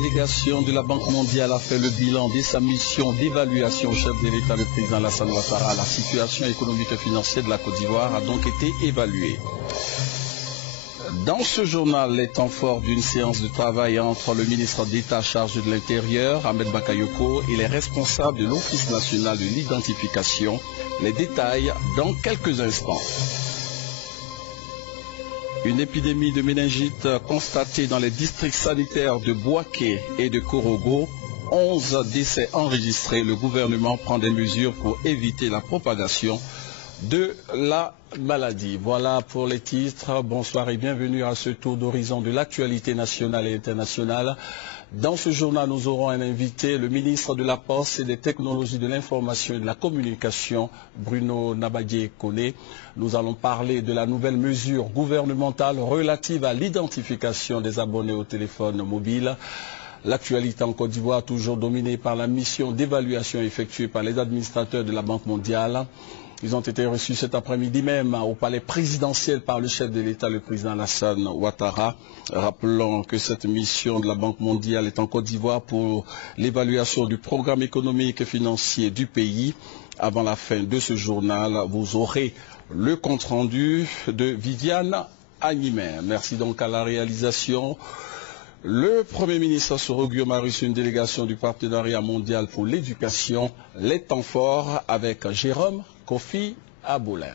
délégation de la Banque mondiale a fait le bilan de sa mission d'évaluation au chef de l'État, le président Alassane Ouattara. La situation économique et financière de la Côte d'Ivoire a donc été évaluée. Dans ce journal, les temps forts d'une séance de travail entre le ministre d'État chargé de l'Intérieur, Ahmed Bakayoko, et les responsables de l'Office national de l'identification. Les détails dans quelques instants. Une épidémie de méningite constatée dans les districts sanitaires de Bouaké et de Korogo. 11 décès enregistrés. Le gouvernement prend des mesures pour éviter la propagation de la maladie. Voilà pour les titres. Bonsoir et bienvenue à ce tour d'horizon de l'actualité nationale et internationale. Dans ce journal, nous aurons un invité, le ministre de la Poste et des Technologies de l'Information et de la Communication, Bruno Nabadie-Koné. Nous allons parler de la nouvelle mesure gouvernementale relative à l'identification des abonnés au téléphone mobile. L'actualité en Côte d'Ivoire, toujours dominée par la mission d'évaluation effectuée par les administrateurs de la Banque mondiale. Ils ont été reçus cet après-midi même au palais présidentiel par le chef de l'État, le président Alassane Ouattara. Rappelons que cette mission de la Banque mondiale est en Côte d'Ivoire pour l'évaluation du programme économique et financier du pays. Avant la fin de ce journal, vous aurez le compte-rendu de Viviane Agnimer. Merci donc à la réalisation. Le Premier ministre Soro Guillaume a reçu une délégation du Partenariat mondial pour l'éducation. Les temps forts avec Jérôme Kofi Aboulin.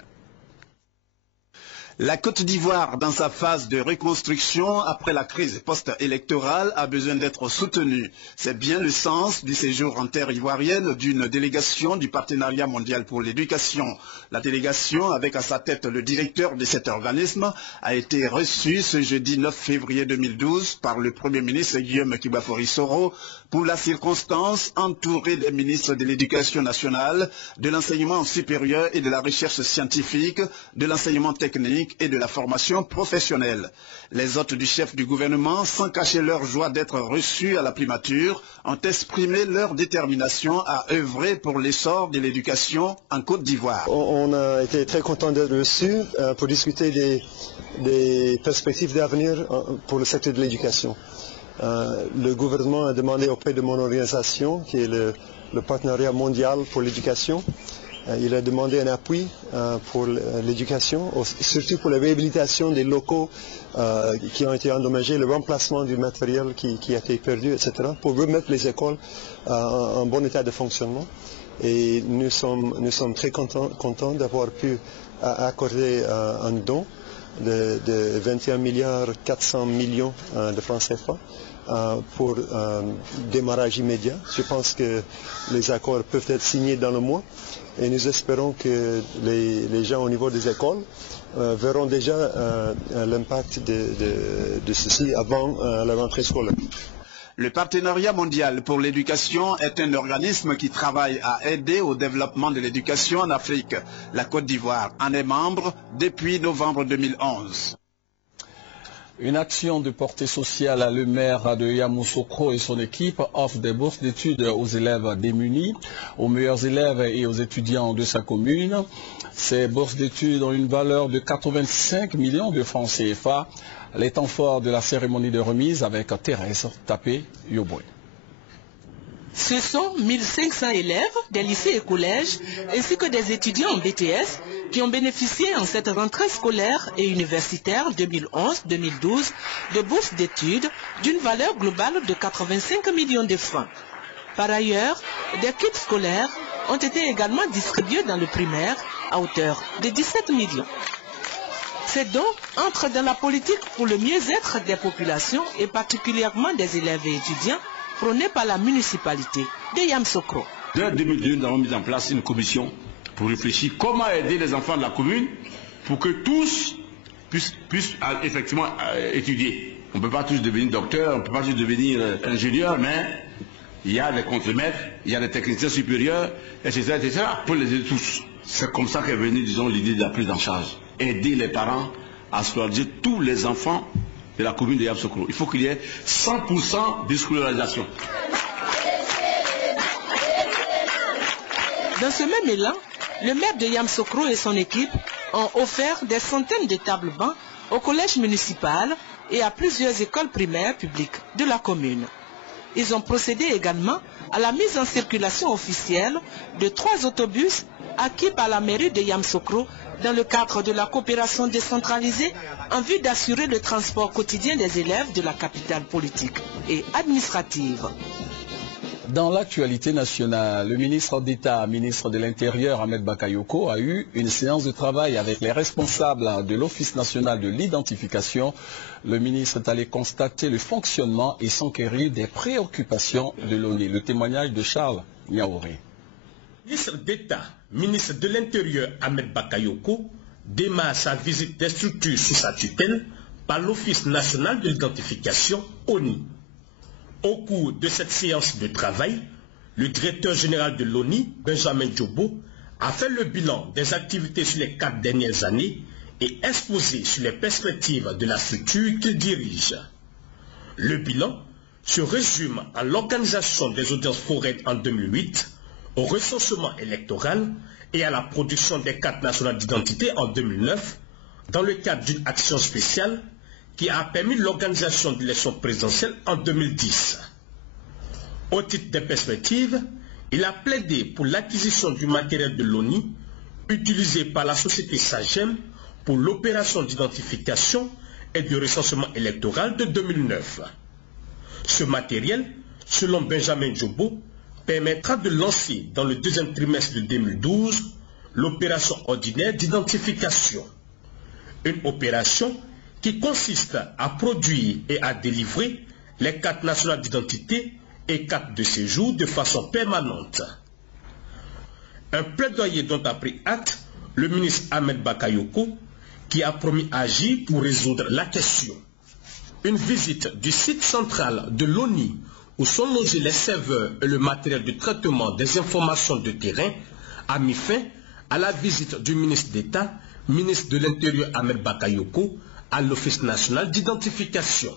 La Côte d'Ivoire, dans sa phase de reconstruction après la crise post-électorale, a besoin d'être soutenue. C'est bien le sens du séjour en terre ivoirienne d'une délégation du Partenariat mondial pour l'éducation. La délégation, avec à sa tête le directeur de cet organisme, a été reçue ce jeudi 9 février 2012 par le Premier ministre Guillaume Kibafori Soro pour la circonstance, entouré des ministres de l'Éducation nationale, de l'enseignement supérieur et de la recherche scientifique, de l'enseignement technique et de la formation professionnelle. Les hôtes du chef du gouvernement, sans cacher leur joie d'être reçus à la primature, ont exprimé leur détermination à œuvrer pour l'essor de l'éducation en Côte d'Ivoire. On a été très contents d'être reçus pour discuter des perspectives d'avenir pour le secteur de l'éducation. Le gouvernement a demandé auprès de mon organisation, qui est le Partenariat mondial pour l'éducation, il a demandé un appui pour l'éducation, surtout pour la réhabilitation des locaux qui ont été endommagés, le remplacement du matériel qui a été perdu, etc., pour remettre les écoles en bon état de fonctionnement. Et nous sommes très contents d'avoir pu accorder un don de 21 milliards 400 millions de francs CFA pour démarrage immédiat. Je pense que les accords peuvent être signés dans le mois et nous espérons que les gens au niveau des écoles verront déjà l'impact de ceci avant la rentrée scolaire. Le Partenariat mondial pour l'éducation est un organisme qui travaille à aider au développement de l'éducation en Afrique. La Côte d'Ivoire en est membre depuis novembre 2011. Une action de portée sociale, le maire de Yamoussoukro et son équipe offre des bourses d'études aux élèves démunis, aux meilleurs élèves et aux étudiants de sa commune. Ces bourses d'études ont une valeur de 85 millions de francs CFA. Les temps forts de la cérémonie de remise avec Thérèse Tapé-Yoboué. Ce sont 1500 élèves des lycées et collèges ainsi que des étudiants en BTS qui ont bénéficié en cette rentrée scolaire et universitaire 2011-2012 de bourses d'études d'une valeur globale de 85 millions de francs. Par ailleurs, des kits scolaires ont été également distribués dans le primaire à hauteur de 17 millions. Ces dons entrent dans la politique pour le mieux-être des populations et particulièrement des élèves et étudiants prônée par la municipalité de Yamoussoukro. Dès 2002, nous avons mis en place une commission pour réfléchir comment aider les enfants de la commune pour que tous puissent effectivement étudier. On ne peut pas tous devenir docteurs, on ne peut pas tous devenir ingénieurs, mais il y a les contremaîtres, il y a les techniciens supérieurs, etc., pour les aider tous. C'est comme ça qu'est venue, disons, l'idée de la prise en charge. Aider les parents à scolarisé tous les enfants de la commune de Yamoussoukro. Il faut qu'il y ait 100% de scolarisation. Dans ce même élan, le maire de Yamoussoukro et son équipe ont offert des centaines de tables-bancs au collège municipal et à plusieurs écoles primaires publiques de la commune. Ils ont procédé également à la mise en circulation officielle de 3 autobus acquis par la mairie de Yamoussoukro dans le cadre de la coopération décentralisée en vue d'assurer le transport quotidien des élèves de la capitale politique et administrative. Dans l'actualité nationale, le ministre d'État, ministre de l'Intérieur, Ahmed Bakayoko, a eu une séance de travail avec les responsables de l'Office national de l'identification. Le ministre est allé constater le fonctionnement et s'enquérir des préoccupations de l'ONU. Le témoignage de Charles Niaouré. Le ministre d'État, ministre de l'Intérieur, Ahmed Bakayoko, démarre sa visite des structures sous sa tutelle par l'Office national de l'identification, ONU. Au cours de cette séance de travail, le directeur général de l'ONU, Benjamin Djobo, a fait le bilan des activités sur les 4 dernières années et exposé sur les perspectives de la structure qu'il dirige. Le bilan se résume à l'organisation des audiences foraines en 2008, au recensement électoral et à la production des cartes nationales d'identité en 2009, dans le cadre d'une action spéciale qui a permis l'organisation de l'élection présidentielle en 2010. Au titre des perspectives, il a plaidé pour l'acquisition du matériel de l'ONU utilisé par la société SAGEM pour l'opération d'identification et de recensement électoral de 2009. Ce matériel, selon Benjamin Djobo, permettra de lancer dans le 2e trimestre de 2012 l'opération ordinaire d'identification. Une opération qui consiste à produire et à délivrer les cartes nationales d'identité et cartes de séjour de façon permanente. Un plaidoyer dont a pris acte le ministre Ahmed Bakayoko, qui a promis agir pour résoudre la question. Une visite du site central de l'ONU où sont logés les serveurs et le matériel de traitement des informations de terrain a mis fin à la visite du ministre d'État, ministre de l'Intérieur Ahmed Bakayoko, à l'Office national d'identification.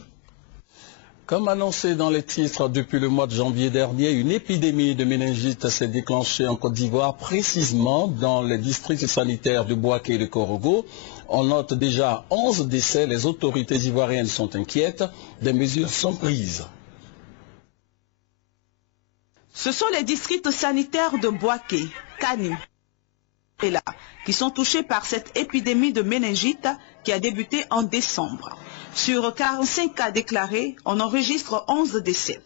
Comme annoncé dans les titres depuis le mois de janvier dernier, une épidémie de méningite s'est déclenchée en Côte d'Ivoire, précisément dans les districts sanitaires de Bouaké et de Korogo. On note déjà 11 décès. Les autorités ivoiriennes sont inquiètes. Des mesures sont prises. Ce sont les districts sanitaires de Bouaké, Kani et là qui sont touchés par cette épidémie de méningite qui a débuté en décembre. Sur 45 cas déclarés, on enregistre 11 décès.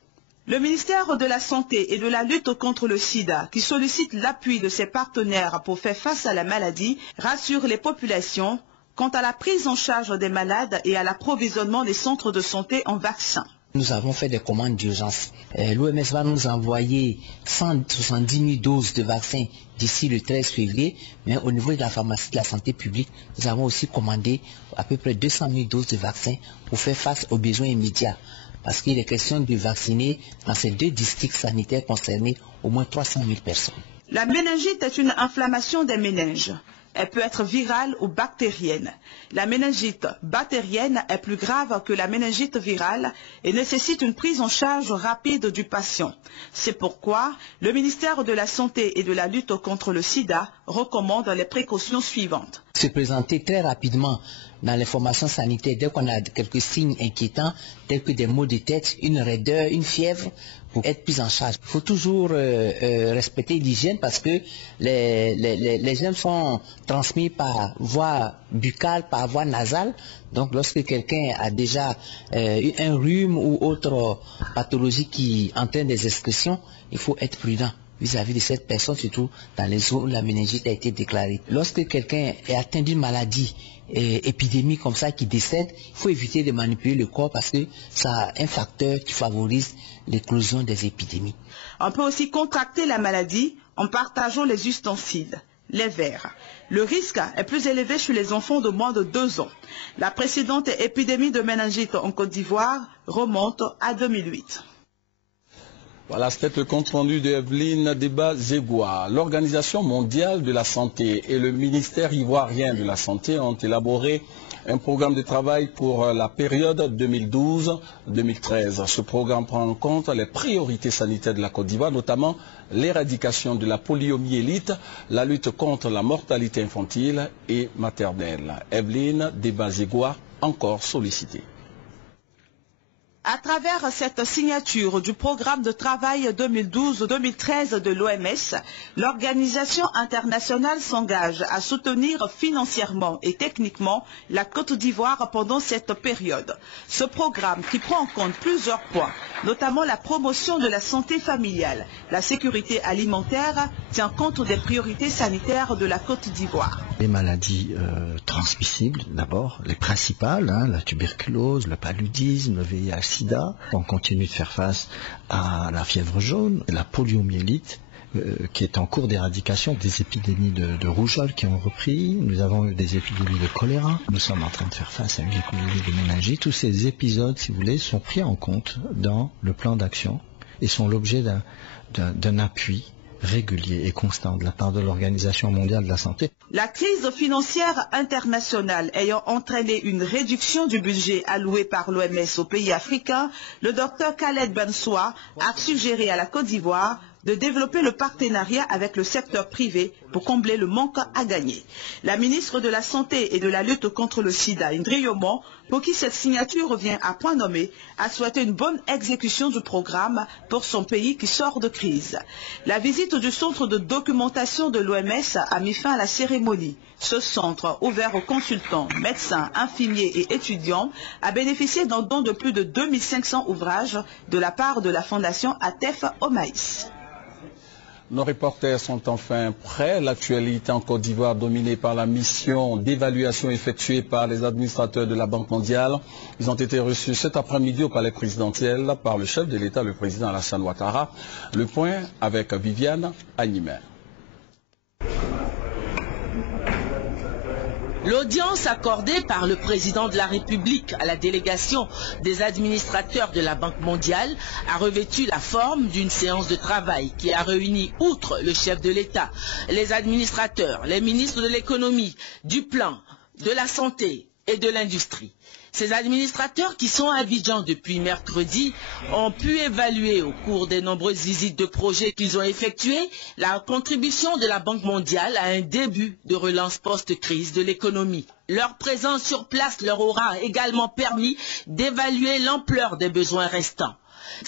Le ministère de la Santé et de la lutte contre le sida, qui sollicite l'appui de ses partenaires pour faire face à la maladie, rassure les populations quant à la prise en charge des malades et à l'approvisionnement des centres de santé en vaccins. Nous avons fait des commandes d'urgence. L'OMS va nous envoyer 170 000 doses de vaccins d'ici le 13 février, mais au niveau de la pharmacie de la santé publique, nous avons aussi commandé à peu près 200 000 doses de vaccins pour faire face aux besoins immédiats. Parce qu'il est question de vacciner dans ces 2 districts sanitaires concernés au moins 300 000 personnes. La méningite est une inflammation des méninges. Elle peut être virale ou bactérienne. La méningite bactérienne est plus grave que la méningite virale et nécessite une prise en charge rapide du patient. C'est pourquoi le ministère de la Santé et de la lutte contre le sida recommande les précautions suivantes. Se présenter très rapidement dans les formations sanitaires dès qu'on a quelques signes inquiétants tels que des maux de tête, une raideur, une fièvre, pour être pris en charge. Il faut toujours respecter l'hygiène parce que les germes sont transmis par voie buccale, par voie nasale. Donc lorsque quelqu'un a déjà un rhume ou autre pathologie qui entraîne des excrétions, il faut être prudent vis-à-vis de cette personne, surtout dans les zones où la méningite a été déclarée. Lorsque quelqu'un est atteint d'une maladie épidémique comme ça qui décède, il faut éviter de manipuler le corps parce que ça a un facteur qui favorise l'éclosion des épidémies. On peut aussi contracter la maladie en partageant les ustensiles, les verres. Le risque est plus élevé chez les enfants de moins de 2 ans. La précédente épidémie de méningite en Côte d'Ivoire remonte à 2008. Voilà, c'était le compte-rendu de Evelyne Deba-Zegwa. L'Organisation mondiale de la santé et le ministère ivoirien de la santé ont élaboré un programme de travail pour la période 2012-2013. Ce programme prend en compte les priorités sanitaires de la Côte d'Ivoire, notamment l'éradication de la poliomyélite, la lutte contre la mortalité infantile et maternelle. Evelyne Deba-Zegwa, encore sollicitée. À travers cette signature du programme de travail 2012-2013 de l'OMS, l'organisation internationale s'engage à soutenir financièrement et techniquement la Côte d'Ivoire pendant cette période. Ce programme, qui prend en compte plusieurs points, notamment la promotion de la santé familiale, la sécurité alimentaire, tient compte des priorités sanitaires de la Côte d'Ivoire. Les maladies transmissibles, d'abord, les principales, la tuberculose, le paludisme, le VIH-Sida. On continue de faire face à la fièvre jaune, la poliomyélite, qui est en cours d'éradication, des épidémies de rougeole qui ont repris. Nous avons eu des épidémies de choléra. Nous sommes en train de faire face à une épidémie de méningite. Tous ces épisodes, si vous voulez, sont pris en compte dans le plan d'action et sont l'objet d'un appui régulier et constant de la part de l'Organisation mondiale de la santé. La crise financière internationale ayant entraîné une réduction du budget alloué par l'OMS aux pays africains, le docteur Khaled Bensoua a suggéré à la Côte d'Ivoire de développer le partenariat avec le secteur privé pour combler le manque à gagner. La ministre de la Santé et de la lutte contre le sida, Indri Yomon, pour qui cette signature vient à point nommé, a souhaité une bonne exécution du programme pour son pays qui sort de crise. La visite du centre de documentation de l'OMS a mis fin à la cérémonie. Ce centre, ouvert aux consultants, médecins, infirmiers et étudiants, a bénéficié d'un don de plus de 2500 ouvrages de la part de la fondation Atef Omaïs. Nos reporters sont enfin prêts. L'actualité en Côte d'Ivoire dominée par la mission d'évaluation effectuée par les administrateurs de la Banque mondiale. Ils ont été reçus cet après-midi au palais présidentiel par le chef de l'État, le président Alassane Ouattara. Le point avec Viviane Agnimer. L'audience accordée par le président de la République à la délégation des administrateurs de la Banque mondiale a revêtu la forme d'une séance de travail qui a réuni, outre le chef de l'État, les administrateurs, les ministres de l'économie, du plan, de la santé et de l'industrie. Ces administrateurs qui sont à Abidjan depuis mercredi ont pu évaluer au cours des nombreuses visites de projets qu'ils ont effectuées la contribution de la Banque mondiale à un début de relance post-crise de l'économie. Leur présence sur place leur aura également permis d'évaluer l'ampleur des besoins restants.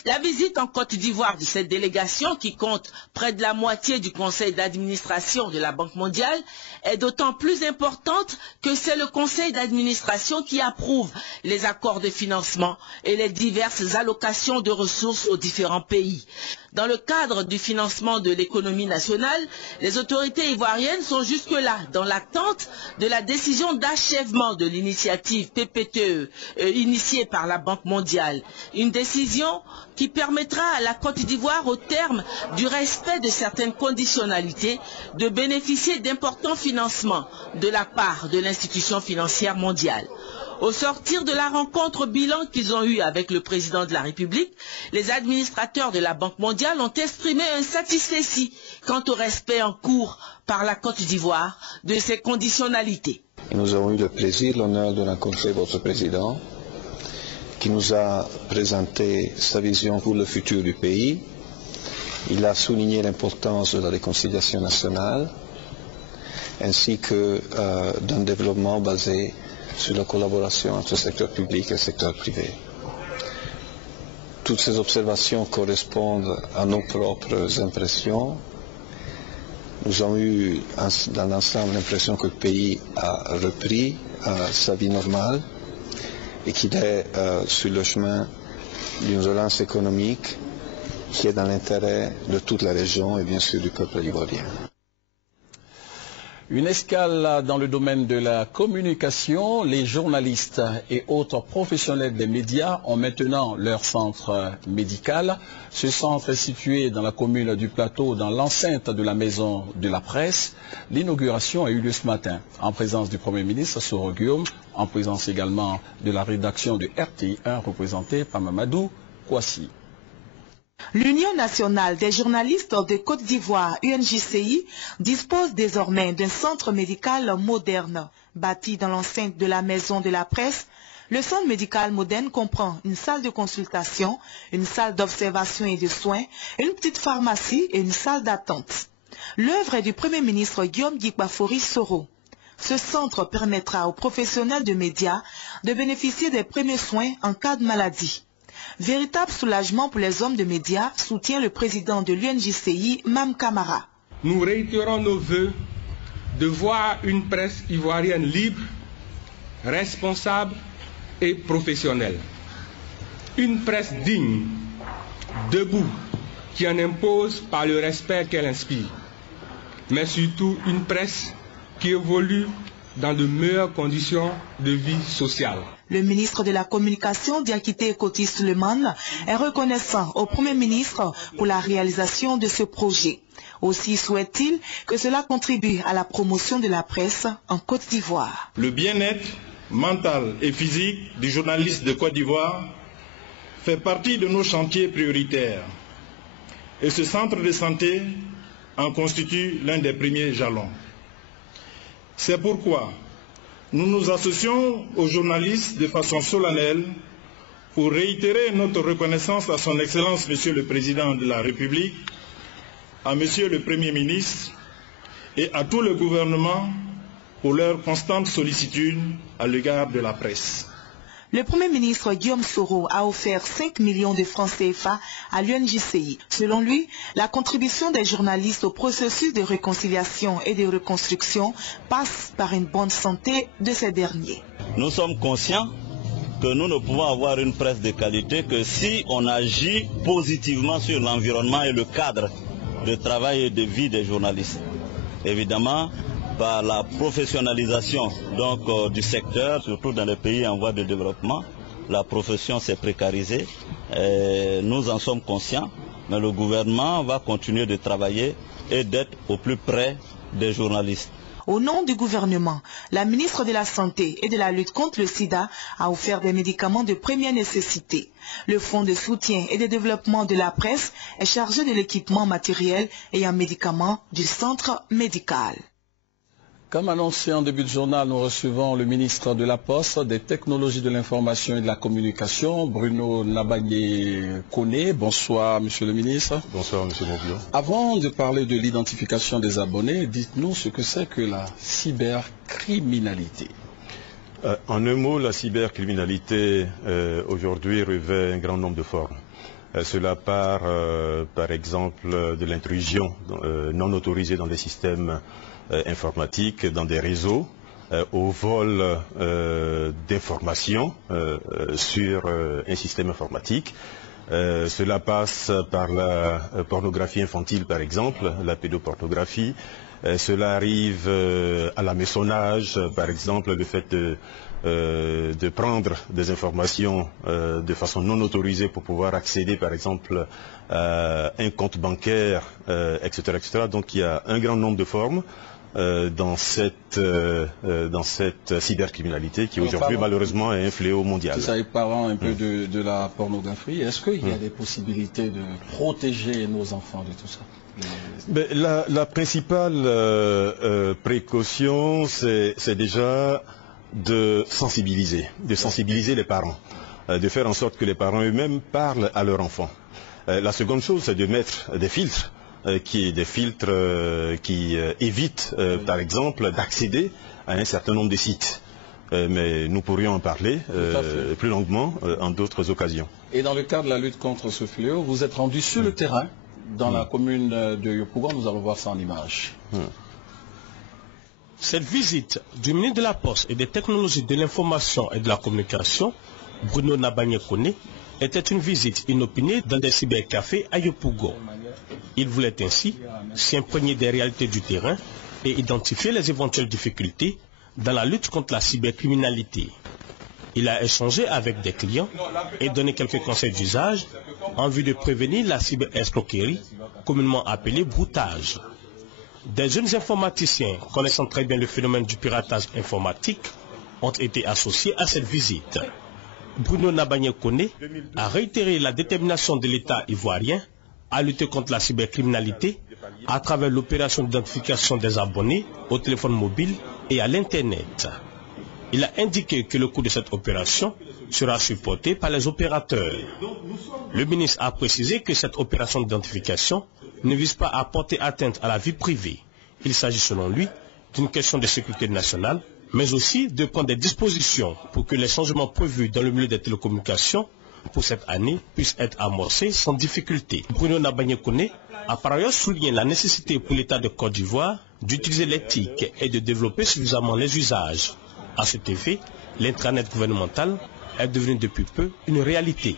La visite en Côte d'Ivoire de cette délégation, qui compte près de la moitié du conseil d'administration de la Banque mondiale, est d'autant plus importante que c'est le conseil d'administration qui approuve les accords de financement et les diverses allocations de ressources aux différents pays. Dans le cadre du financement de l'économie nationale, les autorités ivoiriennes sont jusque-là dans l'attente de la décision d'achèvement de l'initiative PPTE initiée par la Banque mondiale. Une décision qui permettra à la Côte d'Ivoire, au terme du respect de certaines conditionnalités, de bénéficier d'importants financements de la part de l'institution financière mondiale. Au sortir de la rencontre bilan qu'ils ont eue avec le président de la République, les administrateurs de la Banque mondiale ont exprimé un satisfecit quant au respect en cours par la Côte d'Ivoire de ces conditionnalités. Nous avons eu le plaisir, l'honneur de rencontrer votre président, qui nous a présenté sa vision pour le futur du pays. Il a souligné l'importance de la réconciliation nationale, ainsi que d'un développement basé sur la collaboration entre le secteur public et le secteur privé. Toutes ces observations correspondent à nos propres impressions. Nous avons eu dans l'ensemble l'impression que le pays a repris sa vie normale et qu'il est sur le chemin d'une relance économique qui est dans l'intérêt de toute la région et bien sûr du peuple ivoirien. Une escale dans le domaine de la communication. Les journalistes et autres professionnels des médias ont maintenant leur centre médical. Ce centre est situé dans la commune du Plateau, dans l'enceinte de la maison de la presse. L'inauguration a eu lieu ce matin en présence du Premier ministre Soro Guillaume, en présence également de la rédaction de RTI1 représentée par Mamadou Kouassi. L'Union nationale des journalistes de Côte d'Ivoire, UNJCI, dispose désormais d'un centre médical moderne. Bâti dans l'enceinte de la maison de la presse, le centre médical moderne comprend une salle de consultation, une salle d'observation et de soins, une petite pharmacie et une salle d'attente. L'œuvre est du Premier ministre Guillaume Dikbafori Soro. Ce centre permettra aux professionnels de médias de bénéficier des premiers soins en cas de maladie. Véritable soulagement pour les hommes de médias, soutient le président de l'UNJCI, Mam Camara. Nous réitérons nos vœux de voir une presse ivoirienne libre, responsable et professionnelle. Une presse digne, debout, qui en impose par le respect qu'elle inspire. Mais surtout une presse qui évolue dans de meilleures conditions de vie sociale. Le ministre de la Communication, Diakité Koti Suleiman, est reconnaissant au Premier ministre pour la réalisation de ce projet. Aussi souhaite-t-il que cela contribue à la promotion de la presse en Côte d'Ivoire. Le bien-être mental et physique du journaliste de Côte d'Ivoire fait partie de nos chantiers prioritaires. Et ce centre de santé en constitue l'un des premiers jalons. C'est pourquoi nous nous associons aux journalistes de façon solennelle pour réitérer notre reconnaissance à son Excellence Monsieur le Président de la République, à Monsieur le Premier ministre et à tout le gouvernement pour leur constante sollicitude à l'égard de la presse. Le Premier ministre Guillaume Soro a offert 5 millions de francs CFA à l'UNJCI. Selon lui, la contribution des journalistes au processus de réconciliation et de reconstruction passe par une bonne santé de ces derniers. Nous sommes conscients que nous ne pouvons avoir une presse de qualité que si on agit positivement sur l'environnement et le cadre de travail et de vie des journalistes. Évidemment, par la professionnalisation du secteur, surtout dans les pays en voie de développement, la profession s'est précarisée. Nous en sommes conscients, mais le gouvernement va continuer de travailler et d'être au plus près des journalistes. Au nom du gouvernement, la ministre de la Santé et de la lutte contre le sida a offert des médicaments de première nécessité. Le fonds de soutien et de développement de la presse est chargé de l'équipement matériel et en médicaments du centre médical. Comme annoncé en début de journal, nous recevons le ministre de la Poste, des Technologies de l'Information et de la Communication, Bruno Nabagné-Koné. Bonsoir, monsieur le ministre. Bonsoir, monsieur Mobion. Avant de parler de l'identification des abonnés, dites-nous ce que c'est que la cybercriminalité. En un mot, la cybercriminalité aujourd'hui revêt un grand nombre de formes. Cela part, par exemple, de l'intrusion non autorisée dans les systèmes informatiques, dans des réseaux, au vol d'informations sur un système informatique. Cela passe par la pornographie infantile, par exemple, la pédopornographie. Cela arrive à l'hameçonnage, par exemple, le fait de prendre des informations de façon non autorisée pour pouvoir accéder, par exemple, à un compte bancaire, etc., etc. Donc il y a un grand nombre de formes dans cette cybercriminalité qui aujourd'hui malheureusement est un fléau mondial. Parlant un peu de la pornographie, est-ce qu'il y a des possibilités de protéger nos enfants de tout ça? La principale précaution, c'est déjà de sensibiliser les parents, de faire en sorte que les parents eux-mêmes parlent à leurs enfants. La seconde chose, c'est de mettre des filtres qui évitent, par exemple, d'accéder à un certain nombre de sites. Mais nous pourrions en parler plus longuement en d'autres occasions. Et dans le cadre de la lutte contre ce fléau, vous êtes rendu sur le terrain dans la commune de Yopougon. Nous allons voir ça en images. Cette visite du ministre de la Poste et des Technologies de l'Information et de la Communication, Bruno Nabagné-Koné, était une visite inopinée dans des cybercafés à Yopougon. Il voulait ainsi s'imprégner des réalités du terrain et identifier les éventuelles difficultés dans la lutte contre la cybercriminalité. Il a échangé avec des clients et donné quelques conseils d'usage en vue de prévenir la cyberescroquerie, communément appelée broutage. Des jeunes informaticiens connaissant très bien le phénomène du piratage informatique ont été associés à cette visite. Bruno Nabagné-Koné a réitéré la détermination de l'État ivoirien à lutter contre la cybercriminalité à travers l'opération d'identification des abonnés au téléphone mobile et à l'Internet. Il a indiqué que le coût de cette opération sera supporté par les opérateurs. Le ministre a précisé que cette opération d'identification ne vise pas à porter atteinte à la vie privée. Il s'agit selon lui d'une question de sécurité nationale, mais aussi de prendre des dispositions pour que les changements prévus dans le milieu des télécommunications pour cette année puisse être amorcée sans difficulté. Bruno Nabanyekone a par ailleurs souligné la nécessité pour l'État de Côte d'Ivoire d'utiliser l'éthique et de développer suffisamment les usages. À cet effet, l'intranet gouvernemental est devenu depuis peu une réalité.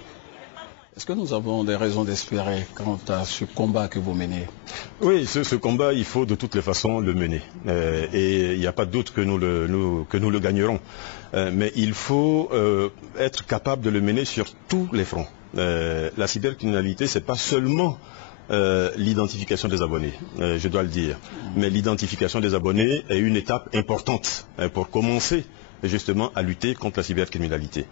Est-ce que nous avons des raisons d'espérer quant à ce combat que vous menez? Oui, ce combat, il faut de toutes les façons le mener. Et il n'y a pas de doute que nous le gagnerons. Mais il faut être capable de le mener sur tous les fronts. La cybercriminalité, ce n'est pas seulement l'identification des abonnés, je dois le dire. Mais l'identification des abonnés est une étape importante pour commencer justement à lutter contre la cybercriminalité.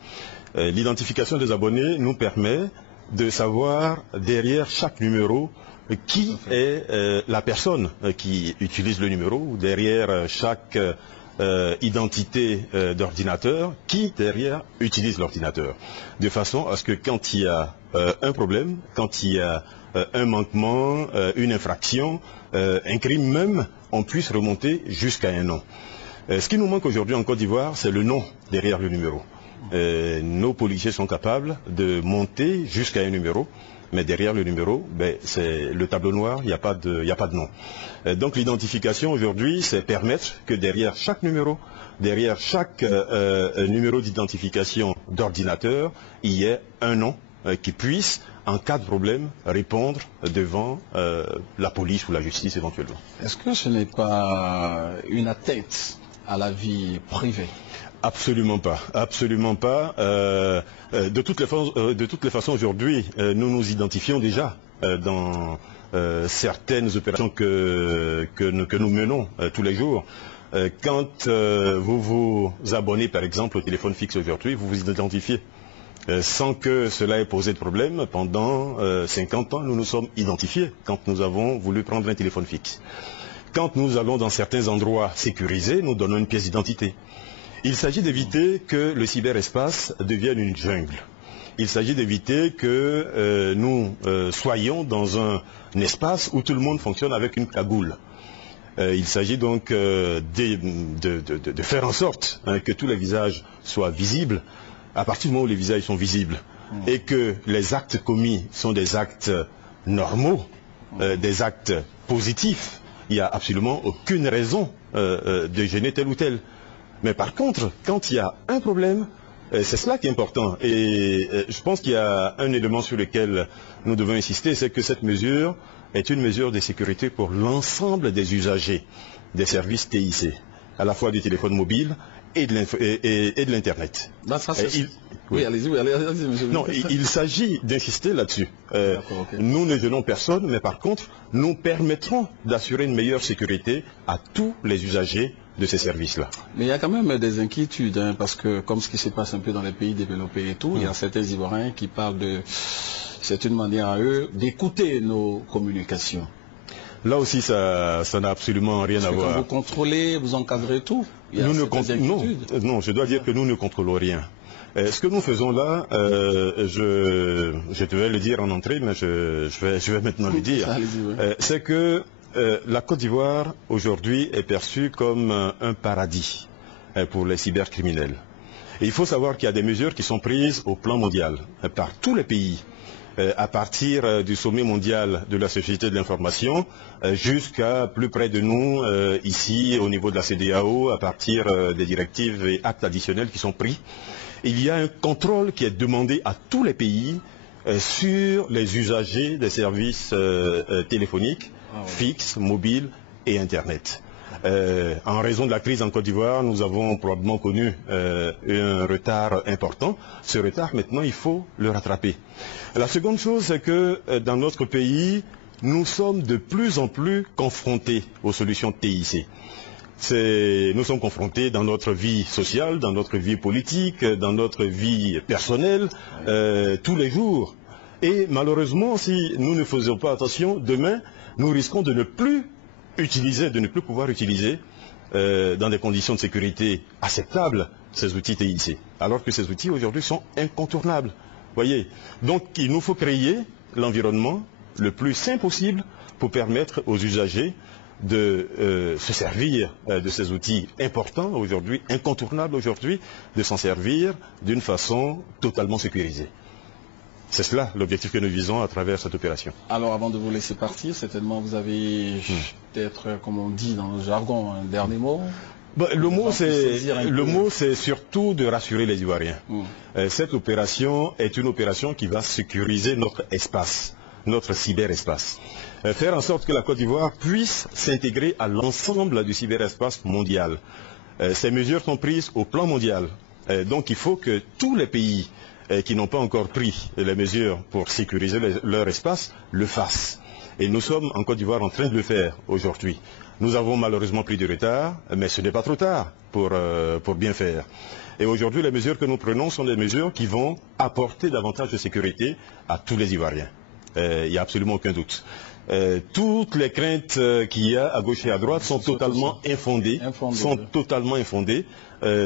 L'identification des abonnés nous permet de savoir derrière chaque numéro qui est la personne qui utilise le numéro, ou derrière chaque identité d'ordinateur, qui derrière utilise l'ordinateur. De façon à ce que quand il y a un problème, quand il y a un manquement, une infraction, un crime même, on puisse remonter jusqu'à un nom. Ce qui nous manque aujourd'hui en Côte d'Ivoire, c'est le nom derrière le numéro. Nos policiers sont capables de monter jusqu'à un numéro, mais derrière le numéro, c'est le tableau noir, il n'y a pas de nom. Donc l'identification aujourd'hui, c'est permettre que derrière chaque numéro, derrière chaque numéro d'identification d'ordinateur, il y ait un nom qui puisse, en cas de problème, répondre devant la police ou la justice éventuellement. Est-ce que ce n'est pas une atteinte à la vie privée? Absolument pas, absolument pas. De toutes les façons, aujourd'hui, nous nous identifions déjà dans certaines opérations que nous menons tous les jours. Quand vous vous abonnez par exemple au téléphone fixe aujourd'hui, vous vous identifiez. Sans que cela ait posé de problème, pendant 50 ans, nous nous sommes identifiés quand nous avons voulu prendre un téléphone fixe. Quand nous allons dans certains endroits sécurisés, nous donnons une pièce d'identité. Il s'agit d'éviter que le cyberespace devienne une jungle. Il s'agit d'éviter que nous soyons dans un espace où tout le monde fonctionne avec une cagoule. Il s'agit donc de faire en sorte que tous les visages soient visibles. À partir du moment où les visages sont visibles et que les actes commis sont des actes normaux, des actes positifs, il n'y a absolument aucune raison de gêner tel ou tel. Mais par contre, quand il y a un problème, c'est cela qui est important. Et je pense qu'il y a un élément sur lequel nous devons insister, c'est que cette mesure est une mesure de sécurité pour l'ensemble des usagers des services TIC, à la fois du téléphone mobile et de l'Internet. Oui, allez-y, monsieur. Non, il s'agit d'insister là-dessus. Nous ne gênons personne, mais par contre, nous permettrons d'assurer une meilleure sécurité à tous les usagers de ces services-là. Mais il y a quand même des inquiétudes, parce que comme ce qui se passe un peu dans les pays développés et tout, il y a certains Ivoiriens qui parlent de... C'est une manière à eux d'écouter nos communications. Là aussi, ça n'a absolument rien à voir. Quand vous contrôlez, vous encadrez tout. Non, je dois dire que nous ne contrôlons rien. Ce que nous faisons là, je devais le dire en entrée, mais je vais maintenant le dire, c'est que la Côte d'Ivoire, aujourd'hui, est perçue comme un paradis pour les cybercriminels. Et il faut savoir qu'il y a des mesures qui sont prises au plan mondial, par tous les pays, à partir du sommet mondial de la société de l'information, jusqu'à plus près de nous, ici, au niveau de la CEDEAO, à partir des directives et actes additionnels qui sont pris. Il y a un contrôle qui est demandé à tous les pays sur les usagers des services téléphoniques, fixes, mobiles et Internet. En raison de la crise en Côte d'Ivoire, nous avons probablement connu un retard important. Ce retard, maintenant, il faut le rattraper. La seconde chose, c'est que dans notre pays, nous sommes de plus en plus confrontés aux solutions TIC. Nous sommes confrontés dans notre vie sociale, dans notre vie politique, dans notre vie personnelle, tous les jours. Et malheureusement, si nous ne faisons pas attention, demain, nous risquons de ne plus pouvoir utiliser dans des conditions de sécurité acceptables ces outils TIC, alors que ces outils aujourd'hui sont incontournables. Voyez. Donc il nous faut créer l'environnement le plus sain possible pour permettre aux usagers de se servir de ces outils importants aujourd'hui, incontournables aujourd'hui, de s'en servir d'une façon totalement sécurisée. C'est cela l'objectif que nous visons à travers cette opération. Alors avant de vous laisser partir, certainement vous avez peut-être, comme on dit dans le jargon, un dernier mot. Le mot, c'est surtout de rassurer les Ivoiriens. Cette opération est une opération qui va sécuriser notre espace, notre cyberespace. Faire en sorte que la Côte d'Ivoire puisse s'intégrer à l'ensemble du cyberespace mondial. Ces mesures sont prises au plan mondial. Donc il faut que tous les pays qui n'ont pas encore pris les mesures pour sécuriser leur espace le fassent. Et nous sommes en Côte d'Ivoire en train de le faire aujourd'hui. Nous avons malheureusement pris du retard, mais ce n'est pas trop tard pour bien faire. Et aujourd'hui, les mesures que nous prenons sont des mesures qui vont apporter davantage de sécurité à tous les Ivoiriens. Il n'y a absolument aucun doute. Toutes les craintes qu'il y a à gauche et à droite sont totalement infondées.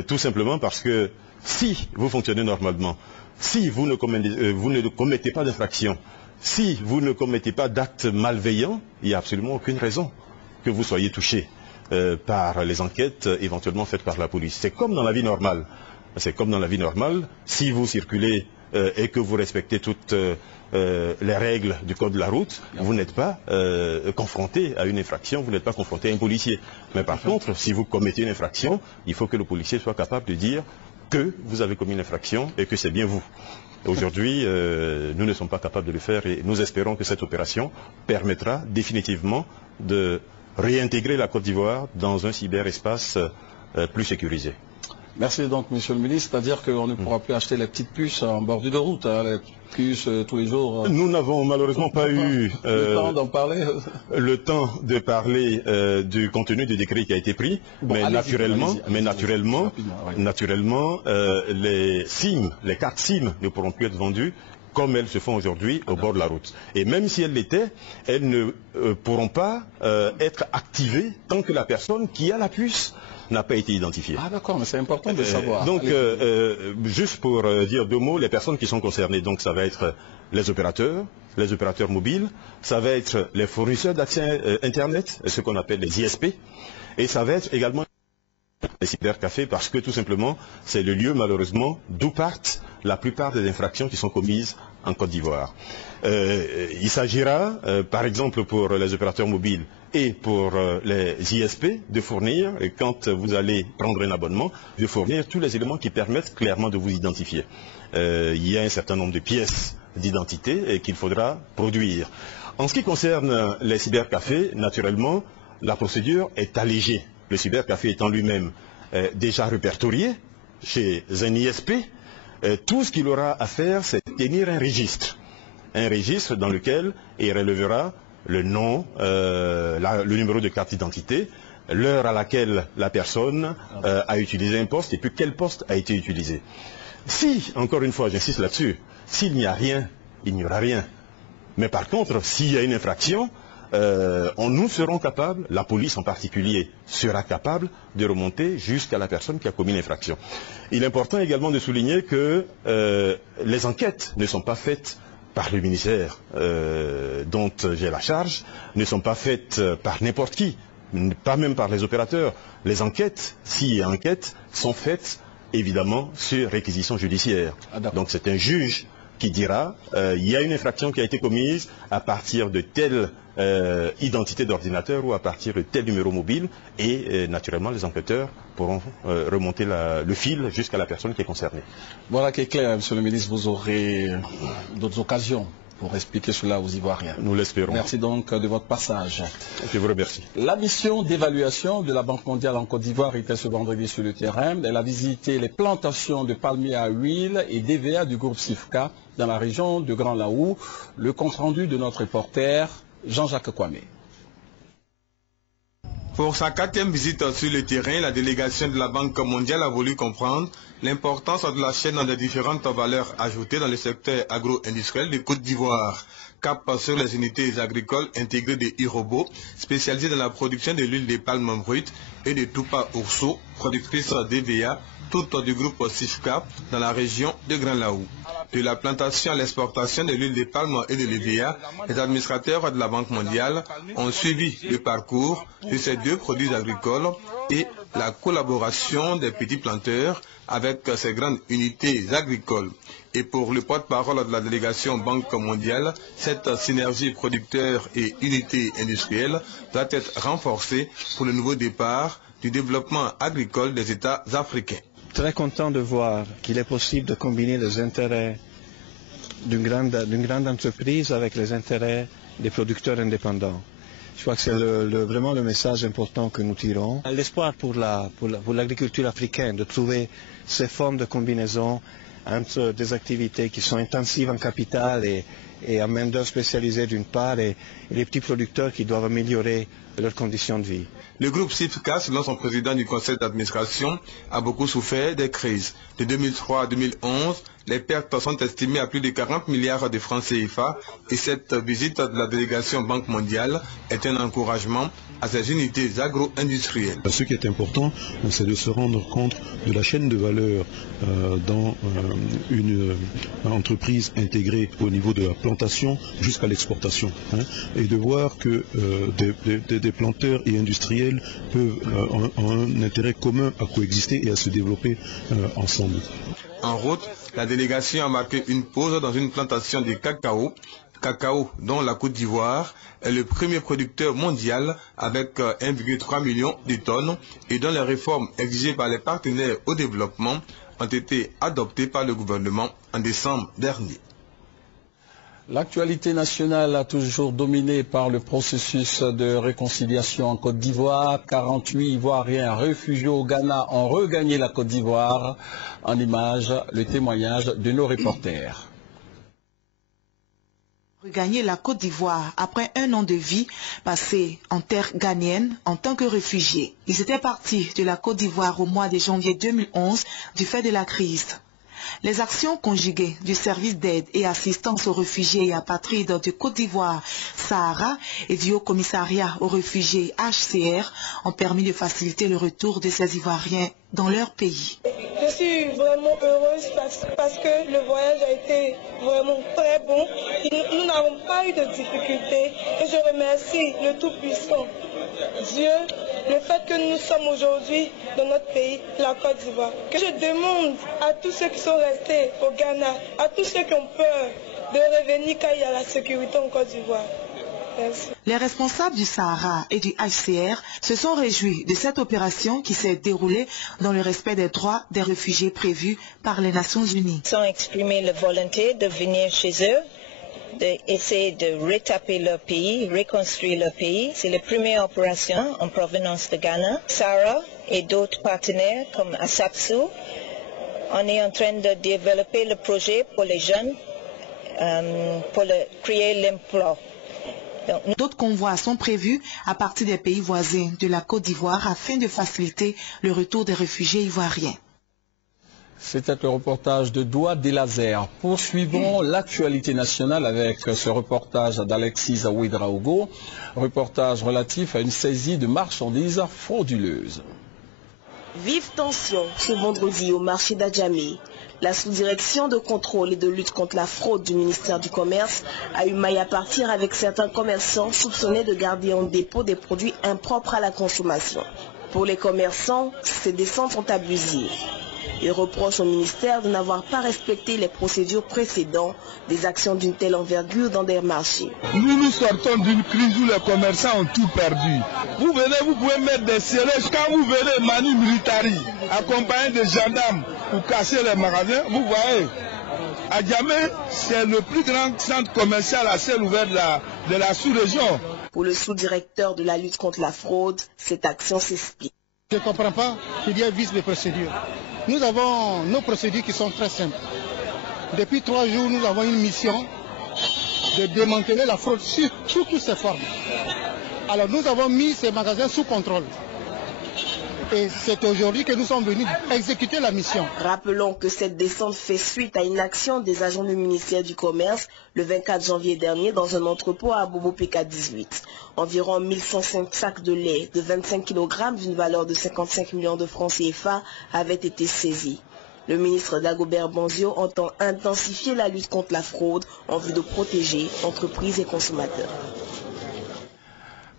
Tout simplement parce que si vous fonctionnez normalement, si vous ne commettez pas d'infraction, si vous ne commettez pas d'actes malveillants, il n'y a absolument aucune raison que vous soyez touché par les enquêtes éventuellement faites par la police. C'est comme dans la vie normale. C'est comme dans la vie normale. Si vous circulez et que vous respectez toutes les règles du code de la route, vous n'êtes pas confronté à une infraction, vous n'êtes pas confronté à un policier. Mais par contre, si vous commettez une infraction, il faut que le policier soit capable de dire que vous avez commis une infraction et que c'est bien vous. Aujourd'hui, nous ne sommes pas capables de le faire et nous espérons que cette opération permettra définitivement de réintégrer la Côte d'Ivoire dans un cyberespace plus sécurisé. Merci donc, Monsieur le ministre. C'est-à-dire qu'on ne pourra plus acheter les petites puces en bordure de route, les puces tous les jours. Nous n'avons malheureusement pas eu le temps d'en parler. Le temps de parler du contenu du décret qui a été pris, mais naturellement, les SIM, les cartes SIM ne pourront plus être vendues comme elles se font aujourd'hui au bord de la route. Et même si elles l'étaient, elles ne pourront pas être activées tant que la personne qui a la puce n'a pas été identifiée. Ah d'accord, mais c'est important de savoir. Donc, juste pour dire deux mots, les personnes qui sont concernées, donc ça va être les opérateurs mobiles, ça va être les fournisseurs d'accès Internet, ce qu'on appelle les ISP, et ça va être également les cybercafés, parce que tout simplement, c'est le lieu malheureusement d'où partent la plupart des infractions qui sont commises en Côte d'Ivoire. Il s'agira, par exemple pour les opérateurs mobiles et pour les ISP, de fournir, quand vous allez prendre un abonnement, de fournir tous les éléments qui permettent clairement de vous identifier. Il y a un certain nombre de pièces d'identité qu'il faudra produire. En ce qui concerne les cybercafés, naturellement, la procédure est allégée. Le cybercafé étant lui-même déjà répertorié chez un ISP, tout ce qu'il aura à faire, c'est tenir un registre dans lequel il relèvera le nom, le numéro de carte d'identité, l'heure à laquelle la personne a utilisé un poste et puis quel poste a été utilisé. Si, encore une fois, j'insiste là-dessus, s'il n'y a rien, il n'y aura rien. Mais par contre, s'il y a une infraction, nous serons capables, la police en particulier sera capable de remonter jusqu'à la personne qui a commis l'infraction. Il est important également de souligner que les enquêtes ne sont pas faites par le ministère dont j'ai la charge, ne sont pas faites par n'importe qui, pas même par les opérateurs. Les enquêtes, s'il y a enquête, sont faites évidemment sur réquisition judiciaire. Donc c'est un juge qui dira il y a une infraction qui a été commise à partir de telle identité d'ordinateur ou à partir de tel numéro mobile et naturellement les enquêteurs pourront remonter le fil jusqu'à la personne qui est concernée. Voilà qui est clair, Monsieur le ministre, vous aurez d'autres occasions pour expliquer cela aux Ivoiriens. Nous l'espérons. Merci donc de votre passage. Je vous remercie. La mission d'évaluation de la Banque mondiale en Côte d'Ivoire était ce vendredi sur le terrain. Elle a visité les plantations de palmiers à huile et d'EVA du groupe SIFCA dans la région de Grand Laou. Le compte-rendu de notre reporter Jean-Jacques Kwame. Pour sa 4e visite sur le terrain, la délégation de la Banque mondiale a voulu comprendre l'importance de la chaîne des différentes valeurs ajoutées dans le secteur agro-industriel de Côte d'Ivoire. Cap sur les unités agricoles intégrées de Irobo, spécialisées dans la production de l'huile de palme brute, et de Tupa Urso, productrice d'EVA, toutes du groupe SIFCA dans la région de Grand Laou. De la plantation à l'exportation de l'huile de palme et de l'EVA, les administrateurs de la Banque mondiale ont suivi le parcours de ces deux produits agricoles et la collaboration des petits planteurs avec ses grandes unités agricoles. Et pour le porte-parole de la délégation Banque mondiale, cette synergie producteur et unité industrielle doit être renforcée pour le nouveau départ du développement agricole des États africains. Très content de voir qu'il est possible de combiner les intérêts d'une grande entreprise avec les intérêts des producteurs indépendants. Je crois que c'est vraiment le message important que nous tirons. L'espoir pour l'agriculture africaine de trouver ces formes de combinaison entre des activités qui sont intensives en capital et en main-d'œuvre spécialisée d'une part et les petits producteurs qui doivent améliorer leurs conditions de vie. Le groupe CIFCA, selon son président du conseil d'administration, a beaucoup souffert des crises. De 2003 à 2011, les pertes sont estimées à plus de 40 milliards de francs CFA et cette visite de la délégation Banque mondiale est un encouragement à ces unités agro-industrielles. Ce qui est important, c'est de se rendre compte de la chaîne de valeur dans une entreprise intégrée au niveau de la plantation jusqu'à l'exportation, et de voir que des planteurs et industriels ont un intérêt commun à coexister et à se développer ensemble. En route, la délégation a marqué une pause dans une plantation de cacao dont la Côte d'Ivoire est le premier producteur mondial avec 1,3 million de tonnes et dont les réformes exigées par les partenaires au développement ont été adoptées par le gouvernement en décembre dernier. L'actualité nationale a toujours dominé par le processus de réconciliation en Côte d'Ivoire. 48 Ivoiriens réfugiés au Ghana ont regagné la Côte d'Ivoire. En image, le témoignage de nos reporters. Regagner la Côte d'Ivoire après un an de vie passé en terre ghanéenne en tant que réfugiés. Ils étaient partis de la Côte d'Ivoire au mois de janvier 2011 du fait de la crise. Les actions conjuguées du service d'aide et assistance aux réfugiés et apatrides de Côte d'Ivoire, Sahara, et du Haut-Commissariat aux réfugiés HCR ont permis de faciliter le retour de ces Ivoiriens dans leur pays. Je suis vraiment heureuse parce que le voyage a été vraiment très bon. Nous n'avons pas eu de difficultés et je remercie le Tout-Puissant, Dieu, le fait que nous sommes aujourd'hui dans notre pays, la Côte d'Ivoire. Que je demande à tous ceux qui sont restés au Ghana, à tous ceux qui ont peur de revenir quand il y a la sécurité en Côte d'Ivoire. Merci. Les responsables du Sahara et du HCR se sont réjouis de cette opération qui s'est déroulée dans le respect des droits des réfugiés prévus par les Nations Unies. Ils ont exprimé la volonté de venir chez eux, d'essayer de retaper leur pays, reconstruire leur pays. C'est la première opération en provenance de Ghana. Sahara et d'autres partenaires comme ASAPSU, on est en train de développer le projet pour les jeunes, pour créer l'emploi. D'autres convois sont prévus à partir des pays voisins de la Côte d'Ivoire afin de faciliter le retour des réfugiés ivoiriens. C'était le reportage de Doua Delazer. Poursuivons l'actualité nationale avec ce reportage d'Alexis Ouedraogo, reportage relatif à une saisie de marchandises frauduleuses. Vive tension ce vendredi au marché d'Adjamé. La sous-direction de contrôle et de lutte contre la fraude du ministère du Commerce a eu maille à partir avec certains commerçants soupçonnés de garder en dépôt des produits impropres à la consommation. Pour les commerçants, ces descentes sont abusives. Ils reprochent au ministère de n'avoir pas respecté les procédures précédentes des actions d'une telle envergure dans des marchés. Nous sortons d'une crise où les commerçants ont tout perdu. Vous venez, vous pouvez mettre des sièges. Quand vous venez, Manu Militari, accompagné des gendarmes pour casser les magasins, vous voyez, Adjamé, c'est le plus grand centre commercial à ciel ouvert de la sous-région. Pour le sous-directeur de la lutte contre la fraude, cette action s'explique. Je ne comprends pas qu'il y ait vice de procédure. Nous avons nos procédures qui sont très simples. Depuis 3 jours, nous avons une mission de démanteler la fraude sur toutes ses formes. Alors nous avons mis ces magasins sous contrôle. Et c'est aujourd'hui que nous sommes venus exécuter la mission. Rappelons que cette descente fait suite à une action des agents du ministère du Commerce le 24 janvier dernier dans un entrepôt à Bobo PK18. Environ 1105 sacs de lait de 25 kg d'une valeur de 55 millions de francs CFA avaient été saisis. Le ministre Dagobert Banzio entend intensifier la lutte contre la fraude en vue de protéger entreprises et consommateurs.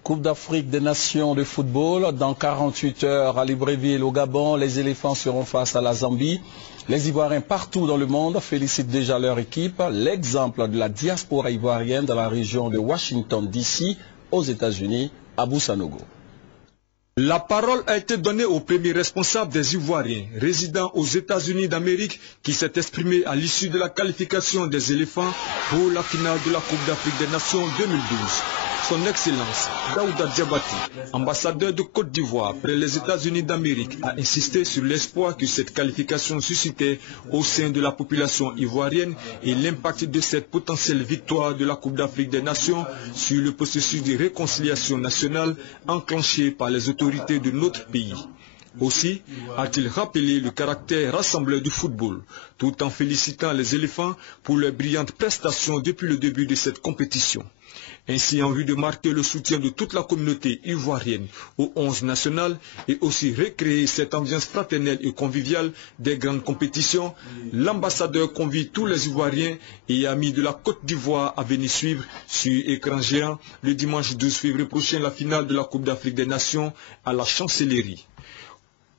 Coupe d'Afrique des Nations de football. Dans 48 heures à Libreville, au Gabon, les éléphants seront face à la Zambie. Les Ivoiriens partout dans le monde félicitent déjà leur équipe. L'exemple de la diaspora ivoirienne dans la région de Washington DC, aux États-Unis, Abou Sanogo. La parole a été donnée au premier responsable des Ivoiriens résidant aux États-Unis d'Amérique qui s'est exprimé à l'issue de la qualification des éléphants pour la finale de la Coupe d'Afrique des Nations 2012. Son Excellence Daouda Diabati, ambassadeur de Côte d'Ivoire près les États-Unis d'Amérique, a insisté sur l'espoir que cette qualification suscitait au sein de la population ivoirienne et l'impact de cette potentielle victoire de la Coupe d'Afrique des Nations sur le processus de réconciliation nationale enclenché par les autorités de notre pays. Aussi a-t-il rappelé le caractère rassembleur du football, tout en félicitant les éléphants pour leurs brillantes prestations depuis le début de cette compétition. Ainsi, en vue de marquer le soutien de toute la communauté ivoirienne aux 11 nationales et aussi recréer cette ambiance fraternelle et conviviale des grandes compétitions, l'ambassadeur convie tous les Ivoiriens et amis de la Côte d'Ivoire à venir suivre sur écran géant le dimanche 12 février prochain la finale de la Coupe d'Afrique des Nations à la Chancellerie.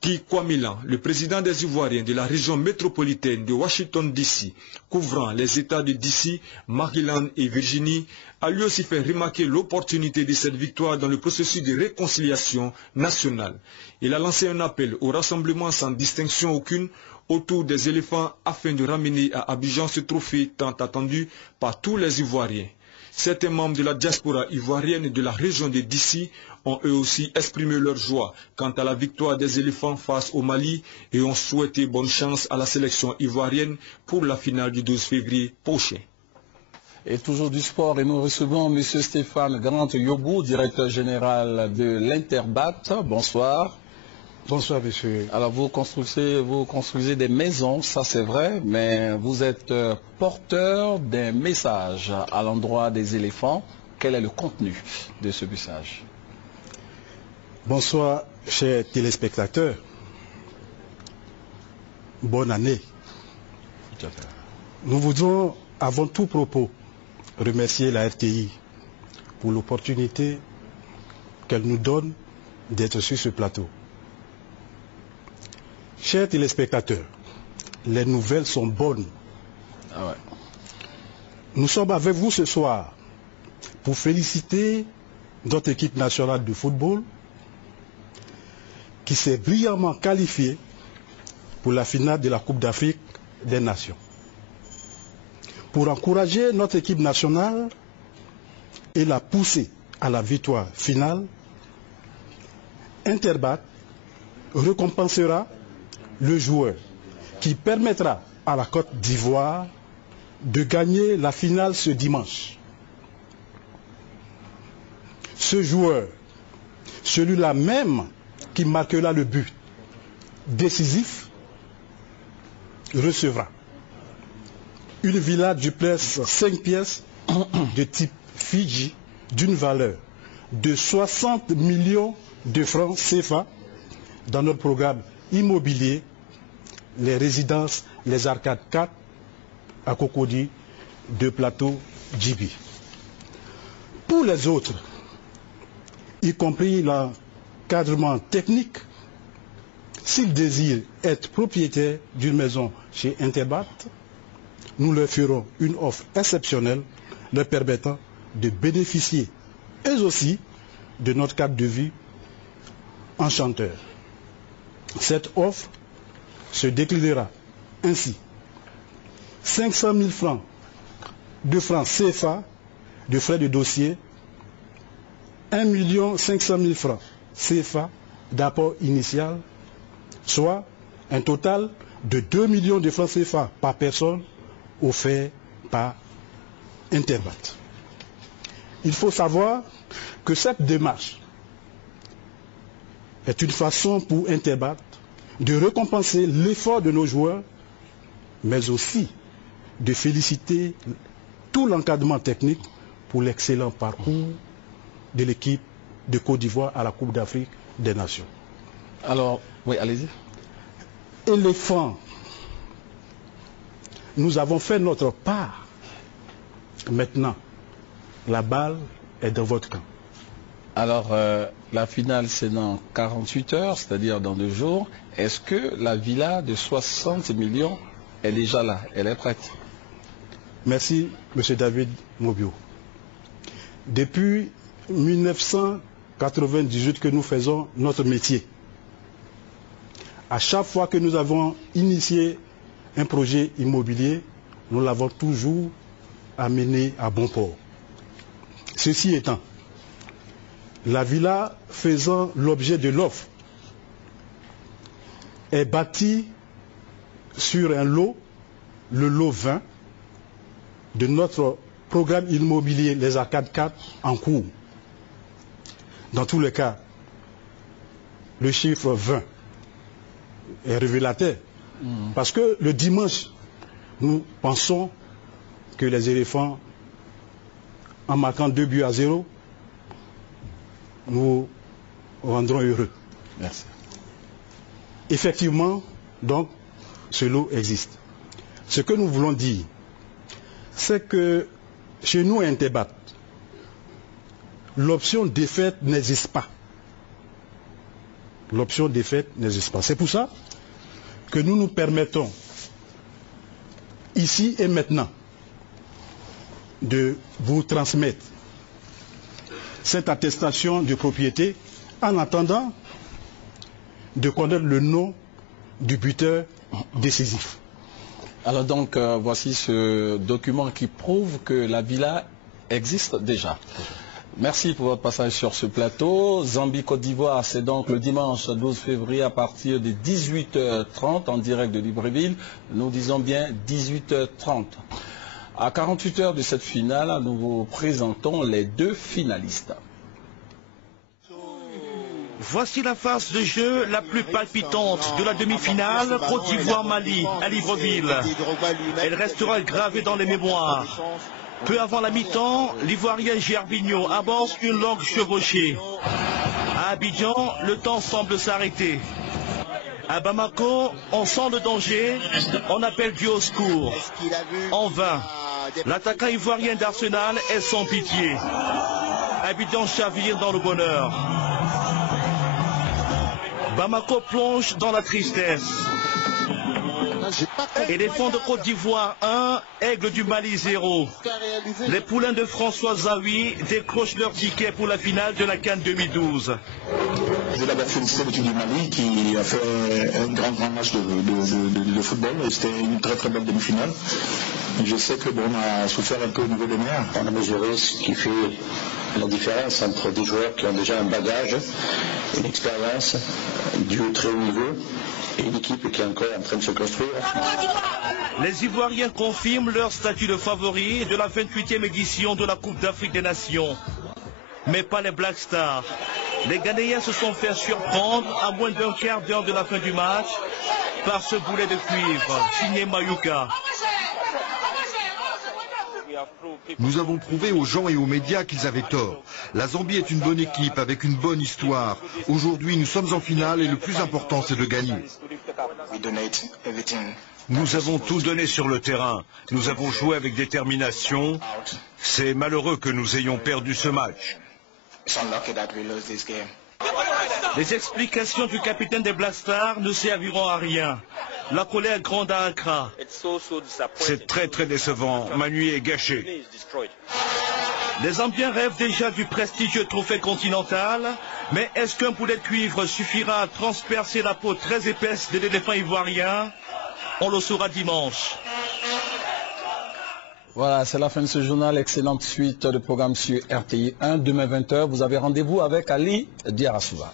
Guy Kwame, le président des Ivoiriens de la région métropolitaine de Washington DC, couvrant les États de DC, Maryland et Virginie, a lui aussi fait remarquer l'opportunité de cette victoire dans le processus de réconciliation nationale. Il a lancé un appel au rassemblement sans distinction aucune autour des éléphants afin de ramener à Abidjan ce trophée tant attendu par tous les Ivoiriens. Certains membres de la diaspora ivoirienne de la région de DC ont eux aussi exprimé leur joie quant à la victoire des éléphants face au Mali et ont souhaité bonne chance à la sélection ivoirienne pour la finale du 12 février prochain. Et toujours du sport, et nous recevons M. Stéphane Grant-Yobou, directeur général de l'Interbat. Bonsoir. Bonsoir, monsieur. Alors, vous construisez des maisons, ça c'est vrai, mais vous êtes porteur d'un message à l'endroit des éléphants. Quel est le contenu de ce message? Bonsoir, chers téléspectateurs. Bonne année. Nous voudrions, avant tout propos, remercier la RTI pour l'opportunité qu'elle nous donne d'être sur ce plateau. Chers téléspectateurs, les nouvelles sont bonnes. Nous sommes avec vous ce soir pour féliciter notre équipe nationale de football qui s'est brillamment qualifiée pour la finale de la Coupe d'Afrique des Nations. Pour encourager notre équipe nationale et la pousser à la victoire finale, Interbat récompensera le joueur qui permettra à la Côte d'Ivoire de gagner la finale ce dimanche. Ce joueur, celui-là même qui marquera le but décisif, recevra une villa duplex 5 pièces de type Fidji d'une valeur de 60 millions de francs CFA dans notre programme immobilier, les résidences, les arcades 4 à Cocody de Plateau Djibi. Pour les autres, y compris l'encadrement technique, s'ils désirent être propriétaires d'une maison chez Interbat, nous leur ferons une offre exceptionnelle leur permettant de bénéficier, eux aussi, de notre cadre de vie enchanteur. Cette offre se déclinera ainsi. 500 000 francs de francs CFA de frais de dossier, 1 500 000 francs CFA d'apport initial, soit un total de 2 millions de francs CFA par personne offert par Interbat. Il faut savoir que cette démarche est une façon pour Interbat de récompenser l'effort de nos joueurs, mais aussi de féliciter tout l'encadrement technique pour l'excellent parcours de l'équipe de Côte d'Ivoire à la Coupe d'Afrique des Nations. Alors, oui, allez-y. Éléphant, nous avons fait notre part. Maintenant, la balle est dans votre camp. Alors, la finale, c'est dans 48 heures, c'est-à-dire dans 2 jours. Est-ce que la villa de 60 millions est déjà là? Elle est prête? Merci, M. David Mobio. Depuis 1998 que nous faisons notre métier, à chaque fois que nous avons initié un projet immobilier, nous l'avons toujours amené à bon port. Ceci étant, la villa faisant l'objet de l'offre est bâtie sur un lot, le lot 20, de notre programme immobilier Les Arcades 4 en cours. Dans tous les cas, le chiffre 20 est révélateur. Parce que le dimanche, nous pensons que les éléphants, en marquant 2-0, nous rendrons heureux. Merci. Effectivement, donc, ce lot existe. Ce que nous voulons dire, c'est que chez nous à Intebat, l'option défaite n'existe pas. L'option défaite n'existe pas. C'est pour ça que nous nous permettons, ici et maintenant, de vous transmettre cette attestation de propriété en attendant de connaître le nom du buteur décisif. Alors donc, voici ce document qui prouve que la villa existe déjà. Merci pour votre passage sur ce plateau. Zambie-Côte d'Ivoire, c'est donc le dimanche 12 février à partir de 18h30 en direct de Libreville. Nous disons bien 18h30. À 48 heures de cette finale, nous vous présentons les 2 finalistes. Voici la phase de jeu la plus palpitante de la demi-finale Côte d'Ivoire-Mali à Libreville. Elle restera gravée dans les mémoires. Peu avant la mi-temps, l'Ivoirien Gervinho aborde une longue chevauchée. À Abidjan, le temps semble s'arrêter. À Bamako, on sent le danger, on appelle Dieu au secours. En vain, l'attaquant ivoirien d'Arsenal est sans pitié. Abidjan chavire dans le bonheur. Bamako plonge dans la tristesse. Éléphant de Côte d'Ivoire 1, Aigle du Mali 0. Les poulains de François Zawi décrochent leur ticket pour la finale de la CAN 2012. Je vais d'abord féliciter l'équipe du Mali qui a fait un grand match de football. C'était une très belle demi-finale. Je sais que on a souffert un peu au niveau des nerfs. On a mesuré ce qui fait la différence entre des joueurs qui ont déjà un bagage, une expérience du très haut niveau et une équipe qui est encore en train de se construire. Les Ivoiriens confirment leur statut de favori de la 28e édition de la Coupe d'Afrique des Nations. Mais pas les Black Stars. Les Ghanéens se sont fait surprendre à moins d'un quart d'heure de la fin du match par ce boulet de cuivre signé Mayuka. Nous avons prouvé aux gens et aux médias qu'ils avaient tort. La Zambie est une bonne équipe avec une bonne histoire. Aujourd'hui, nous sommes en finale et le plus important, c'est de gagner. Nous avons tout donné sur le terrain. Nous avons joué avec détermination. C'est malheureux que nous ayons perdu ce match. Les explications du capitaine des Black Stars ne serviront à rien. La colère gronde à Accra. C'est très décevant. Ma nuit est gâchée. Les Zambiens rêvent déjà du prestigieux trophée continental, mais est-ce qu'un boulet de cuivre suffira à transpercer la peau très épaisse de l'éléphant ivoirien? On le saura dimanche. Voilà, c'est la fin de ce journal. Excellente suite de programme sur RTI 1. Demain 20h, vous avez rendez-vous avec Ali Diarasouba.